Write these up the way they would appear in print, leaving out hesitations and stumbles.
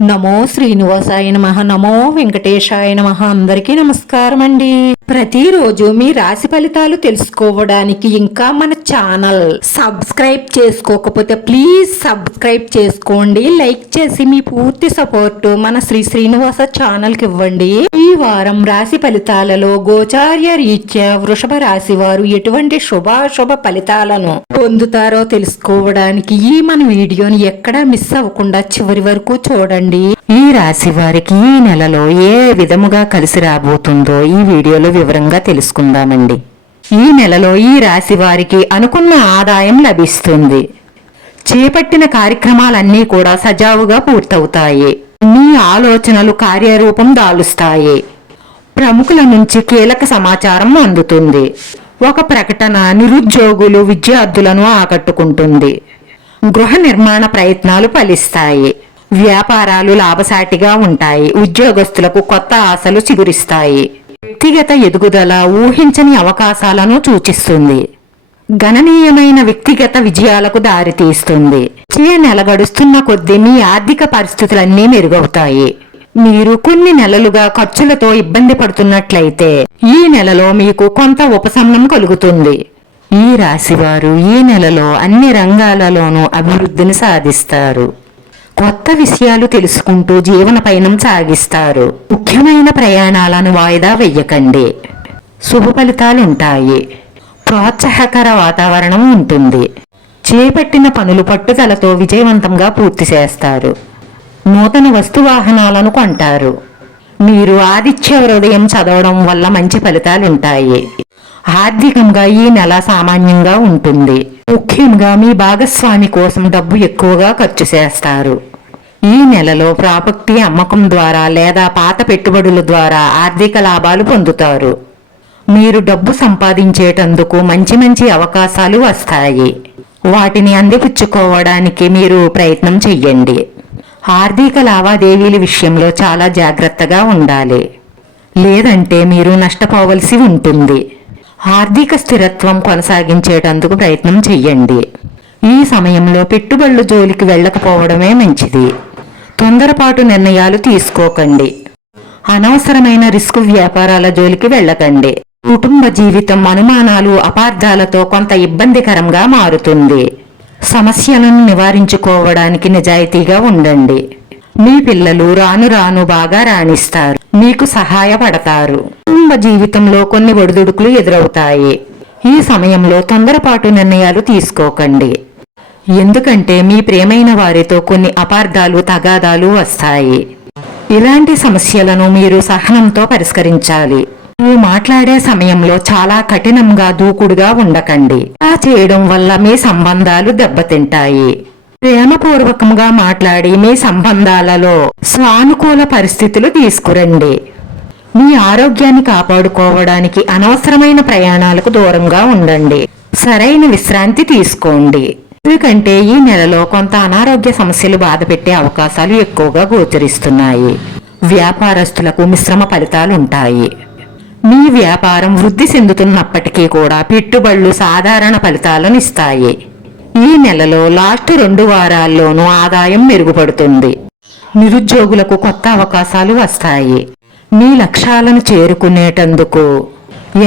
నమో శ్రీనివాసాయ నమః. నమో వెంకటేశాయ నమః. అందరికీ నమస్కారం అండి. ప్రతిరోజు మీ రాశి ఫలితాలు తెలుసుకోవడానికి ఇంకా మన ఛానల్ సబ్స్క్రైబ్ చేసుకోకపోతే ప్లీజ్ సబ్స్క్రైబ్ చేసుకోండి. లైక్ చేసి మీ పూర్తి సపోర్ట్ మన శ్రీనివాస ఛానల్ కి ఇవ్వండి. ఈ వారం రాశి ఫలితాలలో గోచార్య రీత్యా వృషభ రాశి వారు ఎటువంటి శుభాశుభ ఫలితాలను పొందుతారో తెలుసుకోవడానికి ఈ మన వీడియోని ఎక్కడా మిస్ అవ్వకుండా చివరి వరకు చూడండి. ఈ రాశి వారికి ఈ నెలలో ఏ విధముగా కలిసి రాబోతుందో ఈ వీడియోలో వివరంగా తెలుసుకుందామండి. ఈ నెలలో ఈ రాశి వారికి అనుకున్న ఆదాయం లభిస్తుంది. చేపట్టిన కార్యక్రమాలన్నీ కూడా సజావుగా పూర్తవుతాయి. మీ ఆలోచనలు కార్యరూపం దాలుస్తాయి. ప్రముఖుల నుంచి కీలక సమాచారం అందుతుంది. ఒక ప్రకటన నిరుద్యోగులు విద్యార్థులను ఆకట్టుకుంటుంది. గృహ నిర్మాణ ప్రయత్నాలు ఫలిస్తాయి. వ్యాపారాలు లాభసాటిగా ఉంటాయి. ఉద్యోగస్తులకు కొత్త ఆశలు చిగురిస్తాయి. వ్యక్తిగత ఎదుగుదల ఊహించని అవకాశాలను సూచిస్తుంది. గణనీయమైన వ్యక్తిగత విజయాలకు దారితీస్తుంది. నెల గడుస్తున్న కొద్దీ మీ ఆర్థిక పరిస్థితులన్నీ మెరుగవుతాయి. మీరు కొన్ని నెలలుగా ఖర్చులతో ఇబ్బంది పడుతున్నట్లయితే ఈ నెలలో మీకు కొంత ఉపశమనం కలుగుతుంది. ఈ రాశివారు ఈ నెలలో అన్ని రంగాలలోనూ అభివృద్ధిని సాధిస్తారు. కొత్త విషయాలు తెలుసుకుంటూ జీవన పయనం సాగిస్తారు. ముఖ్యమైన ప్రయాణాలను వాయిదా వెయ్యకండి. శుభ ఫలితాలుంటాయి. ప్రోత్సాహకర వాతావరణం ఉంటుంది. చేపట్టిన పనులు పట్టుదలతో విజయవంతంగా పూర్తి చేస్తారు. నూతన వస్తువాహనాలను కొంటారు. మీరు ఆదిత్య హృదయం చదవడం వల్ల మంచి ఫలితాలుంటాయి. ఆర్థికంగా ఈ నెల సామాన్యంగా ఉంటుంది. ముఖ్యంగా మీ భాగస్వామి కోసం డబ్బు ఎక్కువగా ఖర్చు చేస్తారు. ఈ నెలలో ప్రాపర్టీ అమ్మకం ద్వారా లేదా పాత పెట్టుబడుల ద్వారా ఆర్థిక లాభాలు పొందుతారు. మీరు డబ్బు సంపాదించేటందుకు మంచి అవకాశాలు వస్తాయి. వాటిని అందిపుచ్చుకోవడానికి మీరు ప్రయత్నం చెయ్యండి. ఆర్థిక లావాదేవీల విషయంలో చాలా జాగ్రత్తగా ఉండాలి, లేదంటే మీరు నష్టపోవలసి ఉంటుంది. ఆర్థిక స్థిరత్వం కొనసాగించేటందుకు ప్రయత్నం చెయ్యండి. ఈ సమయంలో పెట్టుబడుల జోలికి వెళ్ళకపోవడమే మంచిది. తొందరపాటు నిర్ణయాలు తీసుకోకండి. అనవసరమైన రిస్క్ వ్యాపారాల జోలికి వెళ్ళకండి. కుటుంబ జీవితం అనుమానాలు అపార్థాలతో కొంత ఇబ్బందికరంగా మారుతుంది. సమస్యలను నివారించుకోవడానికి నిజాయితీగా ఉండండి. మీ పిల్లలు రాను రాను బాగా రాణిస్తారు. మీకు సహాయపడతారు. కుటుంబ జీవితంలో కొన్ని ఒడిదుడుకులు ఎదురవుతాయి. ఈ సమయంలో తొందరపాటు నిర్ణయాలు తీసుకోకండి, ఎందుకంటే మీ ప్రియమైన వారితో కొన్ని అపార్థాలు తగాదాలు వస్తాయి. ఇలాంటి సమస్యలను మీరు సహనంతో పరిష్కరించాలి. మీరు మాట్లాడే సమయంలో చాలా కఠినంగా దూకుడుగా ఉండకండి. అలా చేయడం వల్ల మీ సంబంధాలు దెబ్బతింటాయి. ప్రేమపూర్వకంగా మాట్లాడి మీ సంబంధాలలో సానుకూల పరిస్థితులు తీసుకురండి. మీ ఆరోగ్యాన్ని కాపాడుకోవడానికి అనవసరమైన ప్రయాణాలకు దూరంగా ఉండండి. సరైన విశ్రాంతి తీసుకోండి, ఎందుకంటే ఈ నెలలో కొంత అనారోగ్య సమస్యలు బాధపెట్టే అవకాశాలు ఎక్కువగా గోచరిస్తున్నాయి. వ్యాపారస్తులకు మిశ్రమ ఫలితాలుంటాయి. మీ వ్యాపారం వృద్ధి చెందుతున్నప్పటికీ కూడా పెట్టుబడులు సాధారణ ఫలితాలను ఇస్తాయి. ఈ నెలలో లాస్ట్ 2 వారాల్లోనూ ఆదాయం మెరుగుపడుతుంది. నిరుద్యోగులకు కొత్త అవకాశాలు వస్తాయి. మీ లక్ష్యాలను చేరుకునేటందుకు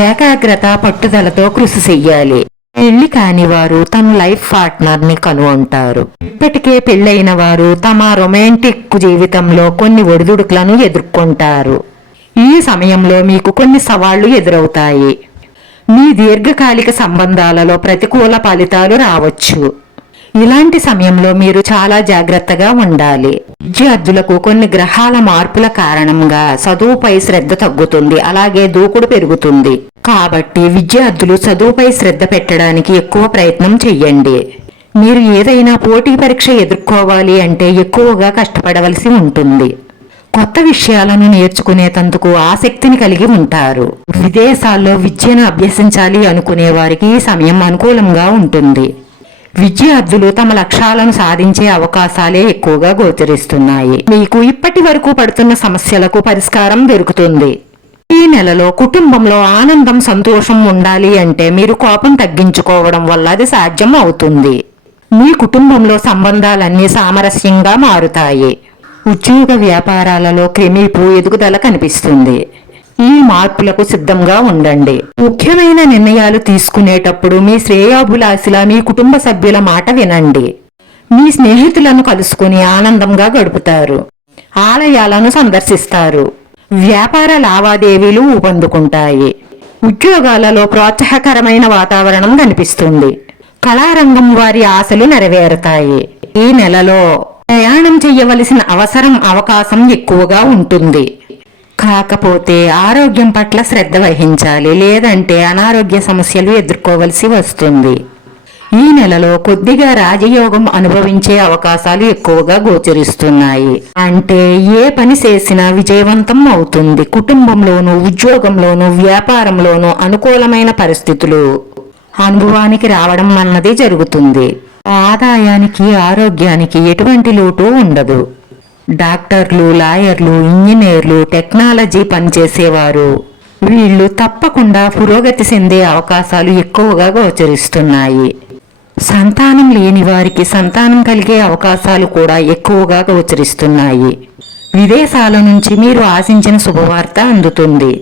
ఏకాగ్రత పట్టుదలతో కృషి చెయ్యాలి. పెళ్లి కాని వారు తమ లైఫ్ పార్ట్నర్ ని కనుగొంటారు. ఇప్పటికే పెళ్లైన వారు తమ రొమాంటిక్ జీవితంలో కొన్ని ఒడిదుడుకులను ఎదుర్కొంటారు. ఈ సమయంలో మీకు కొన్ని సవాళ్లు ఎదురవుతాయి. మీ దీర్ఘకాలిక సంబంధాలలో ప్రతికూల ఫలితాలు రావచ్చు. ఇలాంటి సమయంలో మీరు చాలా జాగ్రత్తగా ఉండాలి. విద్యార్థులకు కొన్ని గ్రహాల మార్పుల కారణంగా చదువుపై శ్రద్ధ తగ్గుతుంది, అలాగే దూకుడు పెరుగుతుంది. కాబట్టి విద్యార్థులు చదువుపై శ్రద్ధ పెట్టడానికి ఎక్కువ ప్రయత్నం చెయ్యండి. మీరు ఏదైనా పోటీ పరీక్ష ఎదుర్కోవాలి అంటే ఎక్కువగా కష్టపడవలసి ఉంటుంది. కొత్త విషయాలను నేర్చుకునేందుకు ఆసక్తిని కలిగి ఉంటారు. విదేశాల్లో విద్యను అభ్యసించాలి అనుకునే వారికి ఈ సమయం అనుకూలంగా ఉంటుంది. విద్యార్థులు తమ లక్ష్యాలను సాధించే అవకాశాలే ఎక్కువగా గోచరిస్తున్నాయి. మీకు ఇప్పటి వరకు పడుతున్న సమస్యలకు పరిష్కారం దొరుకుతుంది. ఈ నెలలో కుటుంబంలో ఆనందం సంతోషం ఉండాలి అంటే మీరు కోపం తగ్గించుకోవడం వల్ల అది సాధ్యం అవుతుంది. మీ కుటుంబంలో సంబంధాలన్నీ సామరస్యంగా మారుతాయి. ఉద్యోగ వ్యాపారాలలో క్రమేపూ ఎదుగుదల కనిపిస్తుంది. ఈ మార్పులకు సిద్ధంగా ఉండండి. ముఖ్యమైన నిర్ణయాలు తీసుకునేటప్పుడు మీ శ్రేయోభిలాషుల మీ కుటుంబ సభ్యుల మాట వినండి. మీ స్నేహితులను కలుసుకుని ఆనందంగా గడుపుతారు. ఆలయాలను సందర్శిస్తారు. వ్యాపార లావాదేవీలు ఊపందుకుంటాయి. ఉద్యోగాలలో ప్రోత్సాహకరమైన వాతావరణం కనిపిస్తుంది. కళారంగం వారి ఆశలు నెరవేరుతాయి. ఈ నెలలో ప్రయాణం చేయవలసిన అవకాశం ఎక్కువగా ఉంటుంది. కాకపోతే ఆరోగ్యం పట్ల శ్రద్ధ వహించాలి, లేదంటే అనారోగ్య సమస్యలు ఎదుర్కోవలసి వస్తుంది. ఈ నెలలో కొద్దిగా రాజయోగం అనుభవించే అవకాశాలు ఎక్కువగా గోచరిస్తున్నాయి. అంటే ఏ పని చేసినా విజయవంతం అవుతుంది. కుటుంబంలోనూ, ఉద్యోగంలోనూ, వ్యాపారంలోనూ అనుకూలమైన పరిస్థితులు అనుభవానికి రావడం అన్నది జరుగుతుంది. ఆదాయానికి, ఆరోగ్యానికి ఎటువంటి లోటు ఉండదు. డాక్టర్లు, లాయర్లు, ఇంజనీర్లు, టెక్నాలజీ పనిచేసేవారు వీళ్ళు తప్పకుండా పురోగతి చెందే అవకాశాలు ఎక్కువగా గోచరిస్తున్నాయి. సంతానం లేని వారికి సంతానం కలిగే అవకాశాలు కూడా ఎక్కువగా గోచరిస్తున్నాయి. విదేశాల నుంచి మీరు ఆశించిన శుభవార్త అందుతుంది.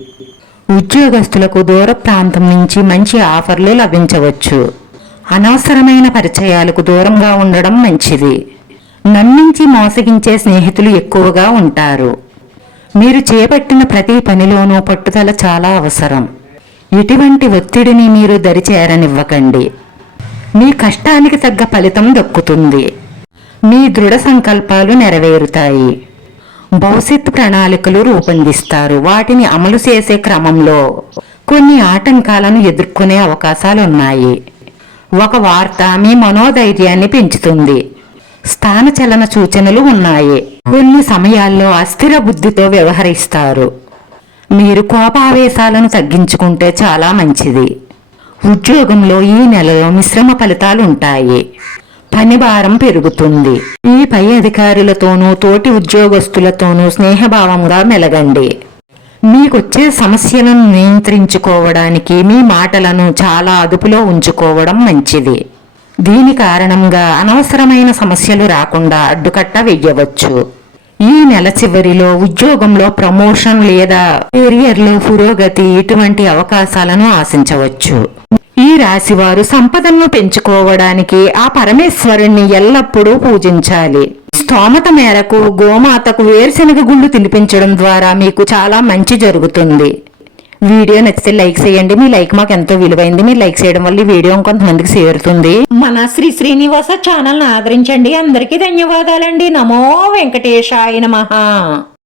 ఉద్యోగస్తులకు దూర ప్రాంతం నుంచి మంచి ఆఫర్లు లభించవచ్చు. అనవసరమైన పరిచయాలకు దూరంగా ఉండడం మంచిది. నమ్మించి మోసగించే స్నేహితులు ఎక్కువగా ఉంటారు. మీరు చేపట్టిన ప్రతి పనిలోనూ పట్టుదల చాలా అవసరం. ఇటువంటి ఒత్తిడిని మీరు దరిచేరనివ్వకండి. మీ కష్టానికి తగ్గ ఫలితం దక్కుతుంది. మీ దృఢ సంకల్పాలు నెరవేరుతాయి. భవిష్యత్ ప్రణాళికలు రూపొందిస్తారు. వాటిని అమలు చేసే క్రమంలో కొన్ని ఆటంకాలను ఎదుర్కొనే అవకాశాలున్నాయి. ఒక వార్త మీ మనోధైర్యాన్ని పెంచుతుంది. స్థానచలన సూచనలు ఉన్నాయి. కొన్ని సమయాల్లో అస్థిర బుద్ధితో వ్యవహరిస్తారు. మీరు కోపావేశాలను తగ్గించుకుంటే చాలా మంచిది. ఉద్యోగంలో ఈ నెలలో మిశ్రమ ఫలితాలు ఉంటాయి. పని భారం పెరుగుతుంది. ఈ పై అధికారులతోనూ, తోటి ఉద్యోగస్తులతోనూ స్నేహభావంగా మెలగండి. మీకొచ్చే సమస్యలను నియంత్రించుకోవడానికి మీ మాటలను చాలా అదుపులో ఉంచుకోవడం మంచిది. దీని కారణంగా అనవసరమైన సమస్యలు రాకుండా అడ్డుకట్ట వెయ్యవచ్చు. ఈ నెల చివరిలో ఉద్యోగంలో ప్రమోషన్ లేదా కెరియర్లో పురోగతి ఇటువంటి అవకాశాలను ఆశించవచ్చు. ఈ రాశివారు సంపదను పెంచుకోవడానికి ఆ పరమేశ్వరుణ్ణి ఎల్లప్పుడూ పూజించాలి. స్తోమత మేరకు గోమాతకు వేరుశనగ గుళ్ళు తినిపించడం ద్వారా మీకు చాలా మంచి జరుగుతుంది. వీడియో నచ్చితే లైక్ చేయండి. మీ లైక్ మాకు ఎంతో విలువైంది. మీరు లైక్ చేయడం వల్ల ఈ వీడియో కొంతమందికి చేరుతుంది. మన శ్రీ శ్రీనివాస ఛానల్ని ఆదరించండి. అందరికీ ధన్యవాదాలండి. నమో వెంకటేశాయ నమః.